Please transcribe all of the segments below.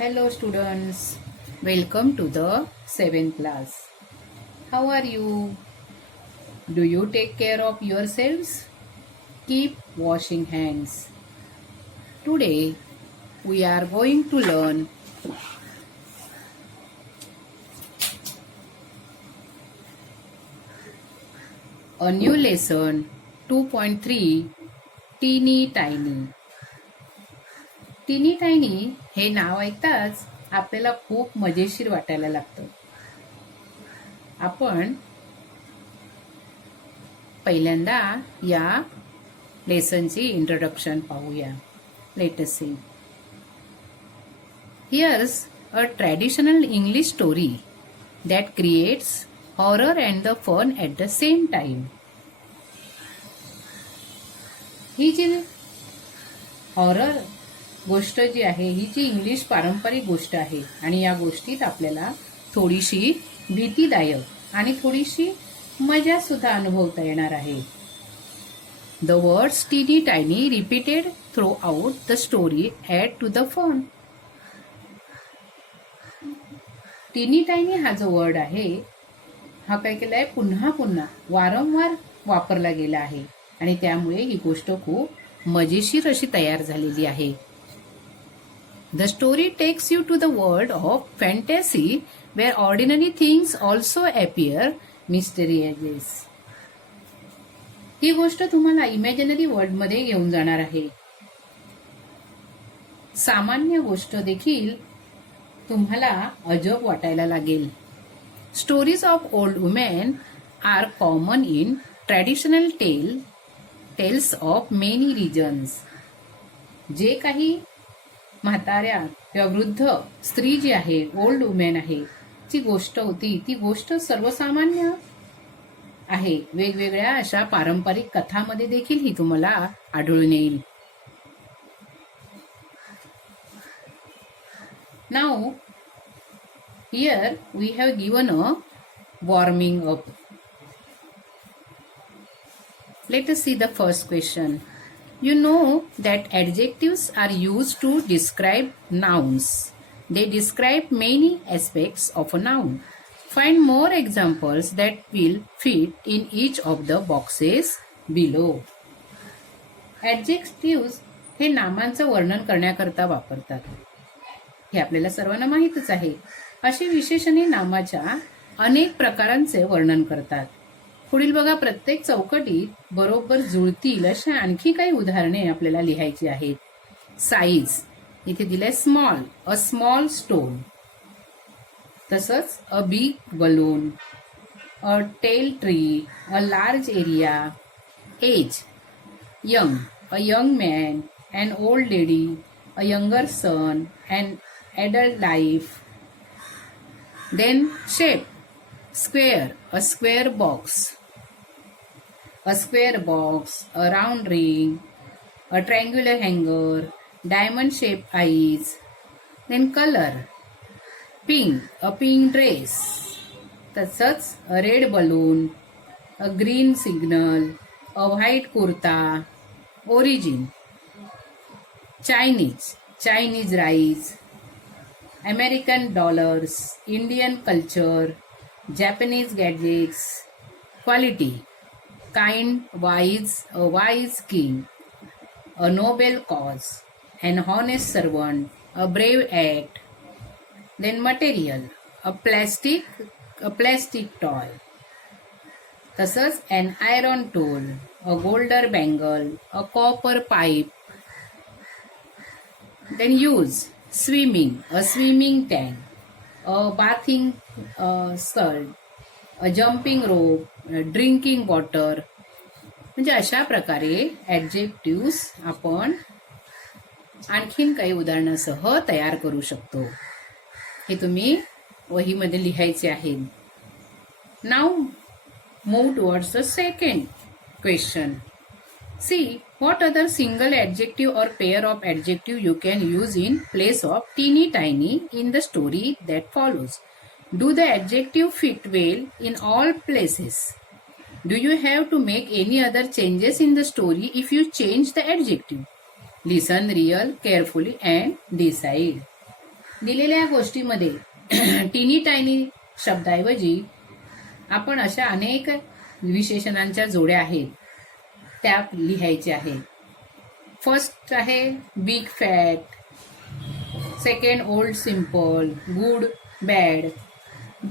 Hello students, welcome to the 7th class. How are you? Do you take care of yourselves? Keep washing hands. Today we are going to learn a new lesson 2.3 Teeny Tiny. टीनी tiny हे नाव ऐकताच आपल्याला खूप मजेशीर वाटायला लागतं. आपण पहिल्यांदा या लेसनची इंट्रोडक्शन पाहूया. Let us see. Here's a traditional English story that creates horror and the fun at the same time. ही जी हॉरर गोष्ट जी आहे ही जी इंग्लिश पारंपरिक गोष्ट आहे आणि या गोष्टीत आपल्याला थोडीशी भीतीदायक आणि थोडीशी मजा सुद्धा अनुभवता येणार आहे. The words teeny tiny repeated throughout the story add to the fun. Teeny tiny हा जो वर्ड आहे हा काय केलाय पुन्हा पुन्हा वारंवार वापरला गेला आहे आणि त्यामुळे ही गोष्ट खूप मजेशीर अशी तयार झालेली आहे. The story takes you to the world of fantasy where ordinary things also appear mysterious. ही गोष्ट तुम्हाला इमॅजिनरी वर्ल्ड मध्ये घेऊन जाणार आहे. सामान्य गोष्ट देखील तुम्हाला अजब वाटायला लागेल. Stories of old women are common in traditional tales of many regions. जे काही म्हाताऱ्या किंवा वृद्ध स्त्री जी आहे ओल्ड वुमेन आहे ची गोष्ट होती ती गोष्ट सर्वसामान्य आहे. वेगवेगळ्या अशा पारंपरिक कथामध्ये देखील ही तुम्हाला आढळून येईल. Now here we have given a warming up. Let us see the first question. You know that adjectives are used to describe nouns. They describe many aspects of a noun. Find more examples that will fit in each of the boxes below. Adjectives हे नामांचं वर्णन करण्याकरता वापरतात. हे आपल्याला सर्वांना माहीतच आहे. अशी विशेषणे नामाच्या अनेक प्रकारांचे वर्णन करतात. पुढील बघा प्रत्येक चौकटीत बरोबर जुळतील अशा आणखी काही उदाहरणे आपल्याला लिहायची आहेत. साईज इथे दिलंय स्मॉल, अ स्मॉल स्टोन. तसंच a big balloon, a tall tree, a large area. Age young, a young man, an old lady, a younger son, an adult life. Then shape square, a square box, a square box, a round ring, a triangular hanger, diamond shaped eyes. Then color pink, a pink dress. तसंच a red balloon, a green signal, a white kurta. Origin Chinese rice, American dollars, Indian culture, Japanese gadgets. Quality kind, wise, a wise king, a noble cause, an honest servant, a brave act. Then material a plastic toy. तसंच an iron tool, a golden bangle, a copper pipe. Then use swimming, a swimming tank, a bathing salt, a jumping rope, drinking water. म्हणजे अशा प्रकारे ॲडजेक्टिव्स आपण आणखीन काही उदाहरणासह तयार करू शकतो. हे तुम्ही वहीमध्ये लिहायचे आहे. Now move towards the second question. See what other single adjective और pair of adjective you can use in place of teeny tiny in the story that follows. Do the adjective fit well in all places? Do you have to make any other changes in the story if you change the adjective? Listen real carefully and decide. दिलेल्या गोष्टीमध्ये tiny tiny शब्दाऐवजी आपण अशा अनेक विशेषणांच्या जोड्या आहेत त्या लिहायच्या आहेत. फर्स्ट आहे big fat, second old simple, good bad.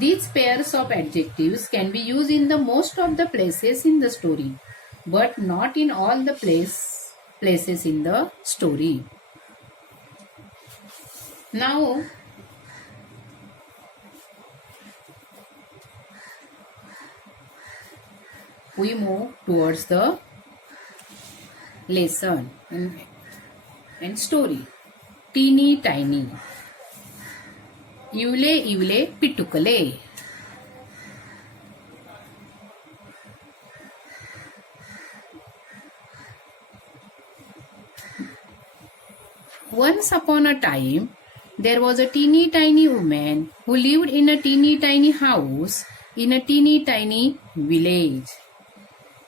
These pairs of adjectives can be used in the most of the places in the story, but not in all the places in the story. Now, we move towards the lesson and story. Teeny tiny. इवले इवले पिटुकले. Once upon a time, there was a teeny tiny woman who lived in a teeny tiny house in a teeny tiny village.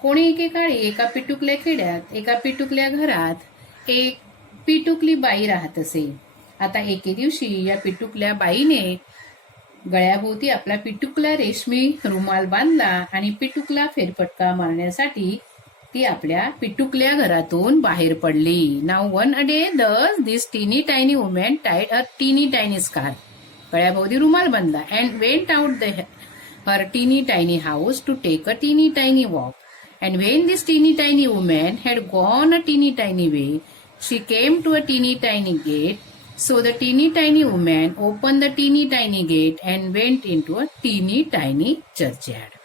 कोणी एकेकाळी एका पिटुकल्या खेड्यात एका पिटुकल्या घरात एक पिटुकली बाई राहत असे. आता एके दिवशी या पिटुकल्या बाईने गळ्याभोवती आपला पिटुकला रेशमी रुमाल बांधला आणि पिटुकला फेरफटका मारण्यासाठी ती आपल्या पिटुकल्या घरातून बाहेर पडली. नाउ वन अ डे दस दिस टीनी टायनी वुमन टाईड अ टीनी टायनी स्कार्फ. गळ्याभोवती रुमाल बांधला and went out her teeny tiny house to take a teeny tiny walk. And when this teeny tiny woman had gone a teeny tiny way, she came to a teeny tiny gate. So the teeny tiny woman opened the teeny tiny gate and went into a teeny tiny churchyard.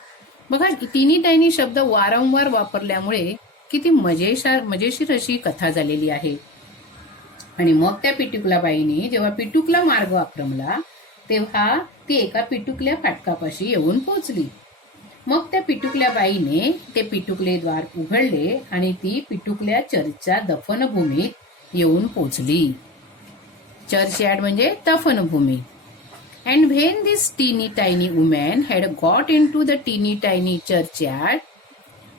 बघा, टीनी tiny शब्द वारंवार वापरल्यामुळे किती मजेशीर अशी कथा झालेली आहे. आणि मग त्या पिटुकला बाईने जेव्हा पिटुकला मार्ग आक्रमला तेव्हा ती एका पिटुकल्या फाटकापाशी येऊन पोहोचली. मग त्या पिटुकल्या बाईने ते पिटुकले द्वार उघडले आणि ती पिटुकल्या चर्चच्या दफनभूमीत येऊन पोचली. चर्च यार्ड म्हणजे दफनभूमी. And when this teeny tiny woman had got into the teeny tiny churchyard,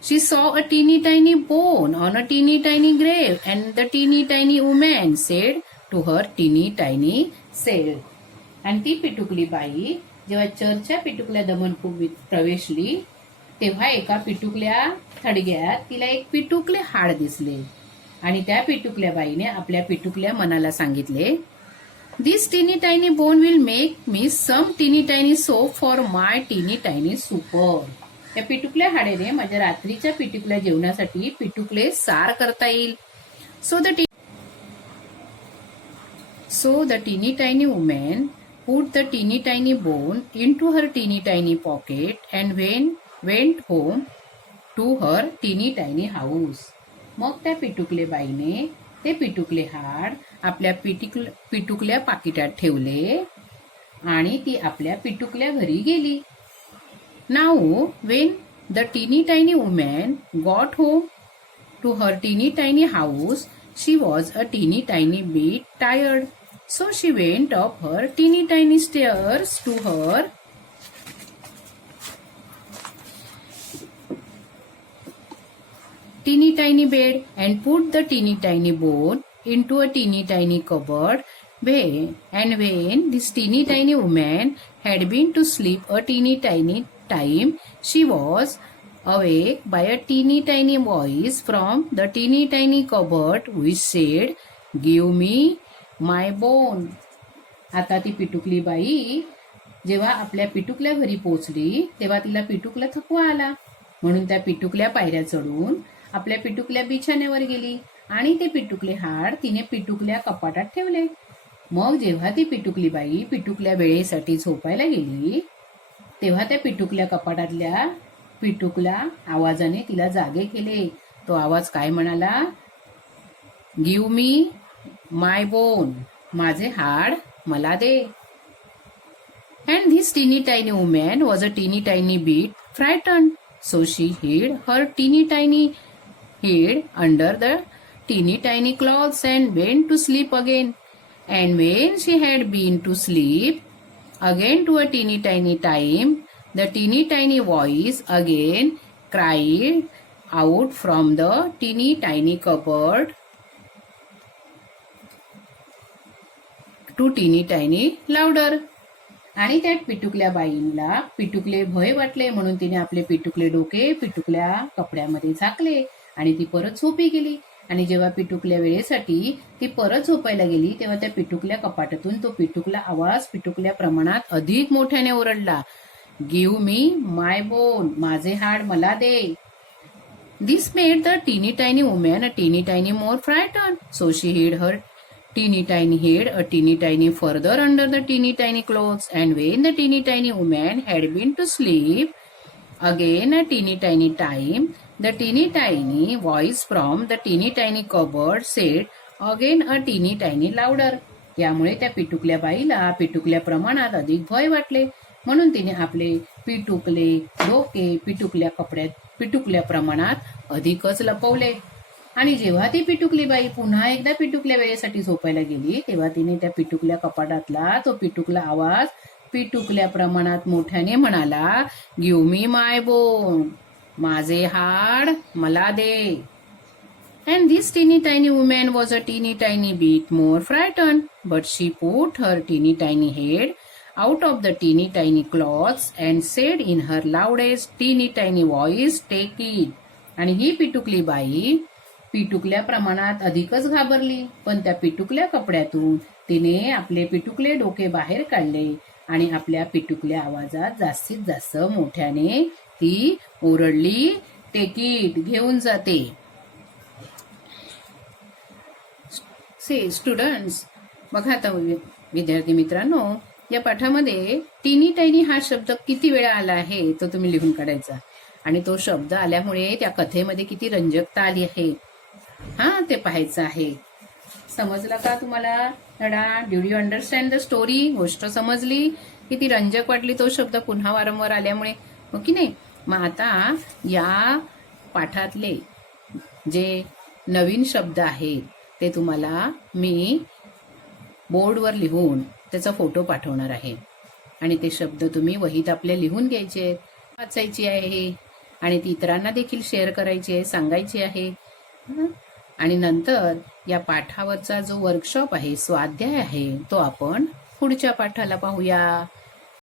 she saw a teeny tiny bone on a teeny tiny grave and the teeny tiny woman said to her teeny tiny self. आणि ती पिटुकली बाई जेव्हा चर्चच्या पिटुकल्या दफनभूमीत प्रवेशली तेव्हा एका पिटुकल्या थडग्यात तिला एक पिटुकले हाड दिसले आणि त्या पिटुकल्या बाईने आपल्या पिटुकल्या मनाला सांगितले, this teeny tiny bone will make me some teeny tiny soap for माय टीनी टायनी सुपर. त्या पिटुकल्या हाडेने माझ्या रात्रीच्या पिटुकल्या जेवणासाठी पिटुकले सार करता येईल. So the teeny tiny woman put the teeny tiny bone into her teeny tiny pocket and went home to her teeny tiny house. मग त्या पिटुकले बाईने ते पिटुकले हाड आपल्या पिटुकल्या पाकिटात ठेवले आणि ती आपल्या पिटुकल्या घरी गेली. Now when the teeny tiny woman got home to her teeny tiny house, she was a teeny tiny bit tired. So she went up her teeny tiny stairs to her teeny tiny bed and put the teeny tiny bone into a teeny tiny cupboard. And when this teeny tiny woman had been to sleep a teeny tiny time, she was awake by a teeny tiny voice from the teeny tiny cupboard which said, "Give me my bone." आता ती पिटुकली बाई जेव्हा आपल्या पिटुकल्या घरी पोहोचली तेव्हा तिला पिटुकला थकवा आला म्हणून त्या पिटुकल्या पायऱ्या चढून आपल्या पिटुकल्या बिछाण्यावर गेली आणि ते पिटुकले हाड तिने पिटुकल्या कपाटात ठेवले. मग जेव्हा ती पिटुकली बाई पिटुकल्या वेळेसाठी झोपायला गेली तेव्हा त्या पिटुकल्या कपाटातल्या पिटुकल्या आवाजाने तिला जागे केले. तो आवाज काय म्हणाला, गिव्ह मी माय बोन, माझे हाड मला दे. And this teeny tiny woman was a teeny tiny bit frightened, so she hid her teeny tiny head under the teeny tiny clothes and went to sleep again. And when she had been to sleep again to a teeny tiny time, the teeny tiny voice again cried out from the teeny tiny cupboard, to teeny tiny louder. आणि त्या पिटुकल्या बाईंना पिटुकले भय वाटले म्हणून तिने आपले पिटुकले डोके पिटुकल्या कपड्यामध्ये झाकले आणि ती परत झोपी गेली. आणि जेव्हा पिटुकल्या वेळेसाठी ती परत झोपायला गेली तेव्हा त्या पिटुकल्या कपाटातून तो पिटुकला आवाज पिटुकल्या प्रमाणात अधिक मोठ्याने ओरडला, गिव्ह मी माय बोन, माझे हाड मला दे. दिस made the teeny tiny woman a teeny tiny more frightened, so she hid her teeny tiny head a teeny tiny further under the teeny tiny clothes. And when the teeny tiny woman had been to sleep again a teeny tiny time, the teeny tiny voice from the teeny tiny cupboard said again a teeny tiny louder. त्यामुळे त्या पिटुकल्या बाईला पिटुकल्या प्रमाणात अधिक भय वाटले म्हणून तिने आपले पिटुकले डोके पिटुकल्या कपड्यात पिटुकल्या प्रमाणात अधिकच लपवले. आणि जेव्हा ती पिटुकली बाई पुन्हा एकदा पिटुकल्या वेळेसाठी झोपायला गेली तेव्हा तिने त्या पिटुकल्या कपाटातला तो पिटुकला आवाज पिटुकल्या प्रमाणात मोठ्याने म्हणाला, गिव्ह मी माय बोन, माझे हाड मला दे. And this teeny tiny woman was a teeny tiny bit more frightened, but she put her teeny tiny head out of the teeny tiny cloths and said in her loudest teeny tiny voice, take it. आणि ही पिटुकली बाई पिटुकल्या प्रमाणात अधिकच घाबरली पण त्या पिटुकल्या कपड्यातून तिने आपले पिटुकले डोके बाहेर काढले आणि आपल्या पिटुकल्या आवाजात जास्तीत जास्त मोठ्याने ती ओरडली, टेकीट घेऊन जाते. स्टुडंट्स, बघा आता विद्यार्थी मित्रांनो, या पाठामध्ये टीनी टायनी हा शब्द किती वेळा आला आहे तो तुम्ही लिहून काढायचा. आणि तो शब्द आल्यामुळे त्या कथेमध्ये किती रंजकता आली आहे ते पाहायचं आहे. समजलं का तुम्हाला धडा? Did you understand the story? गोष्ट समजली? किती रंजक वाटली तो शब्द पुन्हा वारंवार आल्यामुळे, हो की नाही? मग आता या पाठातले जे नवीन शब्द आहेत ते तुम्हाला मी बोर्डवर लिहून त्याचा फोटो पाठवणार आहे आणि ते शब्द तुम्ही वहीत आपल्या लिहून घ्यायचे, वाचायची आहे आणि ती इतरांना देखील शेअर करायची आहे, सांगायची आहे. आणि नंतर या पाठावरचा जो वर्कशॉप आहे, स्वाध्याय आहे, तो आपण पुढच्या पाठाला पाहूया.